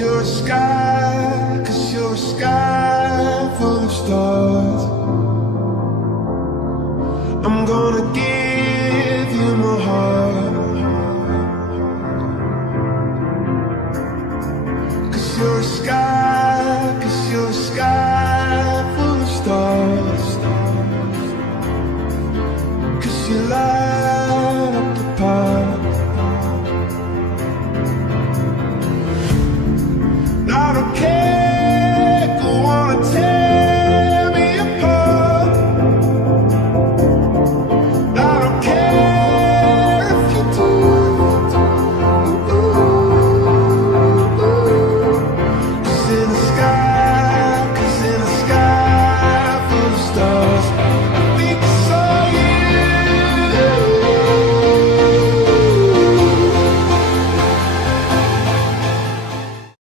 you're a sky, 'cause you're a sky full of stars. I'm gonna give you my heart, 'cause you're a sky.